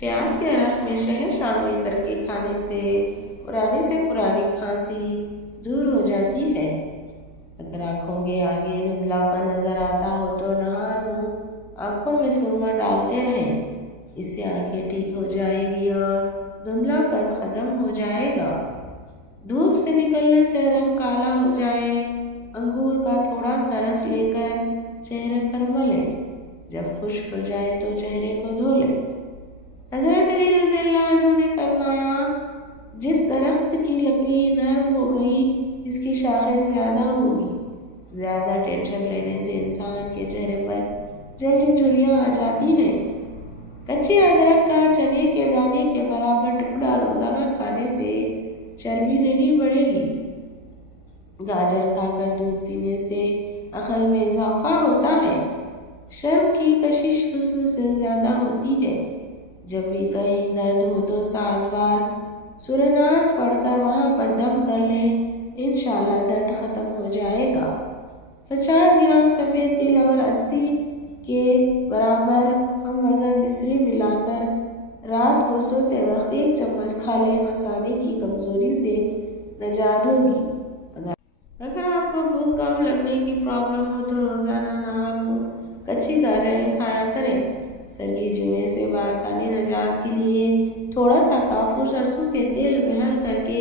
پیاز کے عرق میں شہد شامل کر کے کھانے سے پرانی کھانسی دور ہو جاتی ہے۔ اگر آنکھوں کے آگے دھندلاپن نظر آتا ہو تو نہار منہ آنکھوں میں سرما ڈالتے رہیں، اس سے آنکھیں ٹھیک ہو جائے گی اور دھندلاپن ختم ہو جائے گا۔ دھوپ سے نکلنے سے رنگ کالا ہو جائے، انگور کا تھوڑا سا رس لے کر چہرے پر ملیں، جب خشک ہو جائے تو چہرے کو دھو لیں۔ حضرت علی رضی اللہ عنہ نے فرمایا، جس درخت کی لکڑی نرم ہو گئی اس کی شاخیں زیادہ ہوگی۔ زیادہ ٹینشن لینے سے انسان کے چہرے پر جلدی جھریاں آ جاتی ہیں۔ کچے ادرک کا چنے کے دانے کے برابر ٹکڑا روزانہ کھانے سے چربی نہیں بڑھے گی۔ گاجر کھا کر دودھ پینے سے عقل میں اضافہ ہوتا ہے۔ شرم کی کشش حسن سے زیادہ ہوتی ہے۔ جب بھی کہیں درد ہو تو 7 بار سورہ ناس پڑھ کر وہاں پر دم کر لیں، انشاءاللہ درد ختم ہو جائے گا۔ 50 گرام سفید تل اور 80 کے برابر ہم وزن مصری ملا کر رات کو سوتے وقت 1 چمچ کھا لیں، مثانے کی کمزوری سے نجات ہوگی۔ اگر آپ کو بھوک کم لگنے کی پرابلم ہو تو روزانہ نہار منہ کچی گاجریں کھایا کریں۔ سرگی جوئیں سے بآسانی نجات کے لیے تھوڑا سا کافور سرسوں کے تیل میں حل کر کے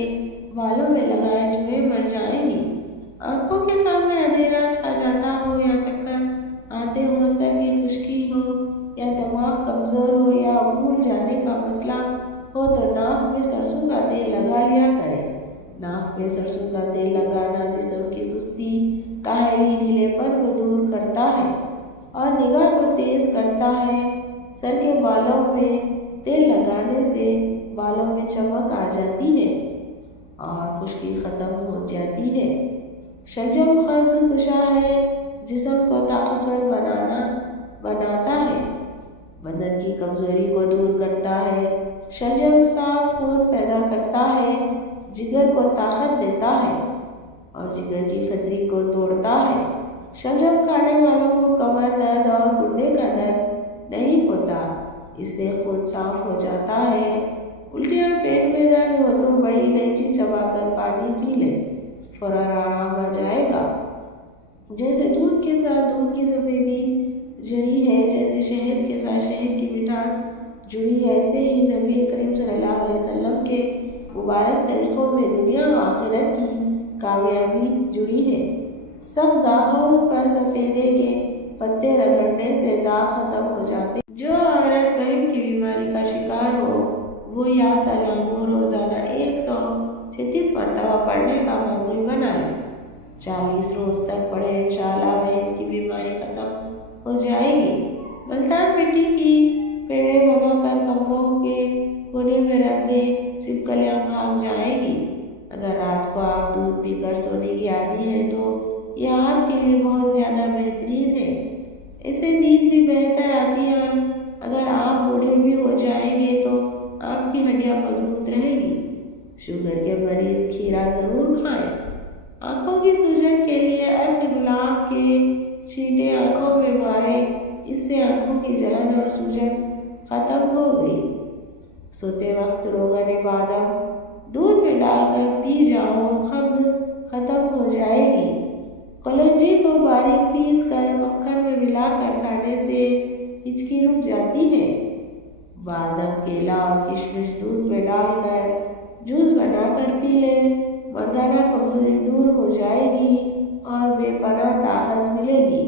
بالوں میں لگائیں، جوئیں مر جائیں گی۔ آنکھوں کے سامنے اندھیرا چھا جاتا ہو یا چکر آتے ہو، سر کی خشکی ہو یا دماغ کمزور ہو یا بھول جانے کا مسئلہ ہو تو ناک میں سرسوں کا تیل لگا لیا کریں۔ ناک میں سرسوں کا تیل لگانا جسم کی سستی، کاہلی، ڈھیلے پن کو دور کرتا ہے اور نگاہ کو تیز کرتا ہے۔ سر کے بالوں میں تیل لگانے سے بالوں میں چمک آ جاتی ہے اور خشکی ختم ہو جاتی ہے۔ شلجم قبض کشا ہے، جسم کو طاقتور بناتا ہے، بدن کی کمزوری کو دور کرتا ہے۔ شلجم صاف خون پیدا کرتا ہے، جگر کو طاقت دیتا ہے اور جگر کی پتھری کو توڑتا ہے۔ شلجم کھانے والوں کو کمر درد اور گردے کا درد نہیں ہوتا، اس سے خون صاف ہو جاتا ہے۔ الٹیاں پیٹ میں درد ہو تو بڑی الائچی چبا کر پانی پی لیں، فوراً آرام آ جائے گا۔ جیسے دودھ کے ساتھ دودھ کی سفیدی جڑی ہے، جیسے شہد کے ساتھ شہد کی مٹھاس جڑی ہے، ایسے ہی نبی کریم صلی اللہ علیہ وسلم کے مبارک طریقوں میں دنیا و آخرت کی کامیابی جڑی ہے۔ سخت داغوں پر سفیدے کے پتے رگڑنے سے داغ ختم ہو جاتے۔ جو عورت وہم کی بیماری کا شکار ہو وہ یا سلام کو روزانہ 136 مرتبہ پڑھنے کا معمول بنا لے۔ 40 روز تک پڑھے، انشاءاللہ وہم کی بیماری ختم ہو جائے گی۔ ملتان مٹی کی پیڑے بنا کر کمروں کے کونے میں رکھ دے، چھپکلیاں بھاگ جائیں گی۔ اگر رات کو آپ دودھ پی کر سونے کی عادی ہے تو یہ آپ کے لیے بہت زیادہ بہترین ہے، اس سے نیند بھی بہتر آتی ہے اور اگر آپ بوڑھے بھی ہو جائیں گے تو آپ کی ہڈیاں مضبوط رہے گی۔ شوگر کے مریض کھیرا ضرور کھائیں۔ آنکھوں کی سوجن کے لیے عرق گلاب کے چھینٹے آنکھوں میں ماریں، اس سے آنکھوں کی جلن اور سوجن ختم ہو گئی۔ سوتے وقت روغن بادام دودھ میں ڈال کر پی جاؤ، قبض ختم ہو جائے گی۔ کلونجی کو باریک پیس کر مکھن میں ملا کر کھانے سے ہچکی رک جاتی ہے۔ بادام، کیلا اور کشمش دودھ میں ڈال کر جوس بنا کر پی لیں، مردانہ کمزوری دور ہو جائے گی اور بے پناہ طاقت ملے گی۔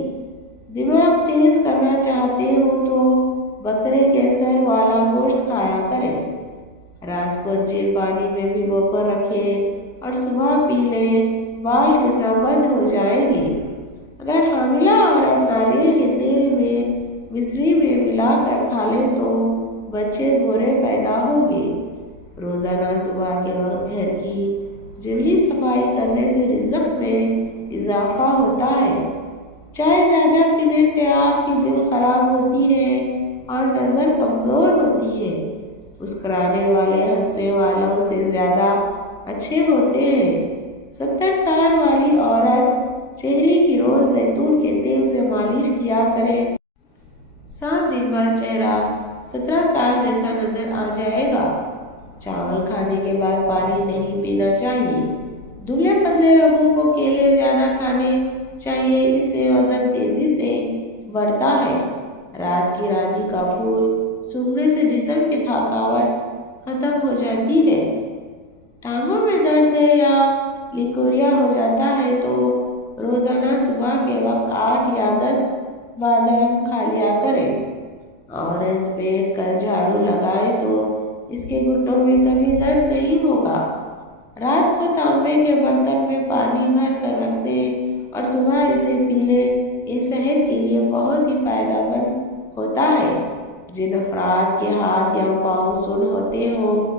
دماغ تیز کرنا چاہتے ہو تو بکرے کے سر والا گوشت کھایا کریں۔ رات کو انجیر پانی میں بھگو کر رکھیں اور صبح پی لیں، بال گرنا بند ہو جائیں گے۔ اگر حاملہ عورت ناریل کے تیل میں مصری میں ملا کر کھا لے تو بچے گورے پیدا ہوں گے۔ روزانہ صبح کے وقت گھر کی جلدی صفائی کرنے سے رزق میں اضافہ ہوتا ہے۔ چائے زیادہ پینے سے آپ کی جلد خراب ہوتی ہے اور نظر کمزور ہوتی ہے۔ مسکرانے والے ہنسنے والوں سے زیادہ اچھے ہوتے ہیں۔ 70 سال والی عورت چہرے کی روز زیتون کے تیل سے مالش کیا کرے۔ 7 دن بعد چہرہ 17 سال جیسا نظر آ جائے گا۔ چاول کھانے کے بعد پانی نہیں پینا چاہیے۔ دبلے پتلے لوگوں کو کیلے زیادہ کھانے چاہیے، اس سے وزن تیزی سے بڑھتا ہے۔ رات کی رانی کا پھول سونگھنے سے جسم کی تھکاوٹ ختم ہو جاتی ہے۔ ٹانگوں میں درد ہے یا لیکوریا ہو جاتا ہے تو روزانہ صبح کے وقت 8 یا 10 بادام کھا لیا کریں۔ عورت بیٹھ کر جھاڑو لگائے تو اس کے گھٹنوں میں کبھی درد نہیں ہوگا۔ رات کو تانبے کے برتن میں پانی بھر کر رکھ دیں اور صبح اسے پی لیں، یہ صحت کے لیے بہت ہی فائدہ مند ہوتا ہے۔ جن افراد کے ہاتھ یا پاؤں سن ہوتے ہوں